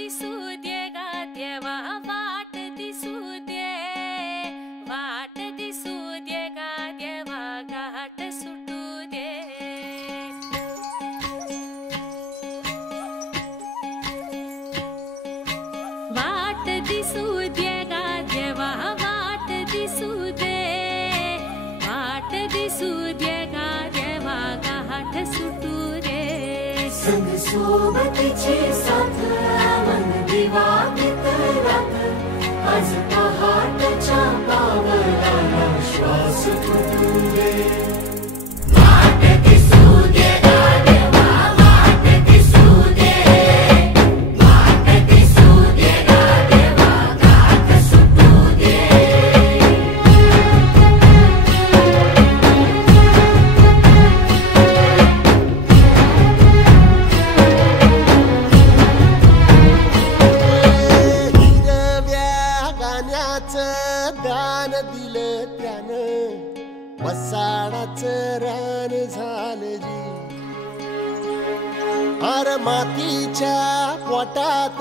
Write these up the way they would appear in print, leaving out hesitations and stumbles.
दिसू दे गा देवा वाट दिसू दे, वाट दिसू दे गा देवा घाट सुटू दे। वाट दिसू दे गा देवा वाट दिसू दे, वाट दिसू दे गा देवा घाट सुटू दे। संग सोबतीची साथ मन दिवा मित्रात, आज पहाटच्या पावलाला श्वास फुटू दे। वाट दिसू दे गा देवा वाट दिसू दे, वाट दिसू दे गा देवा घाट सुटू दे। दान दिलं त्यानं वसाडाचं रान झालं जी। अर मातीच्या पोटात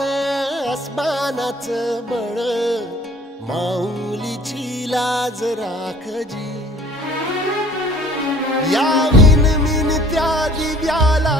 अस्मानाचं बळ, माऊलीची लाज राख जी। या विनमिन त्या दिव्याला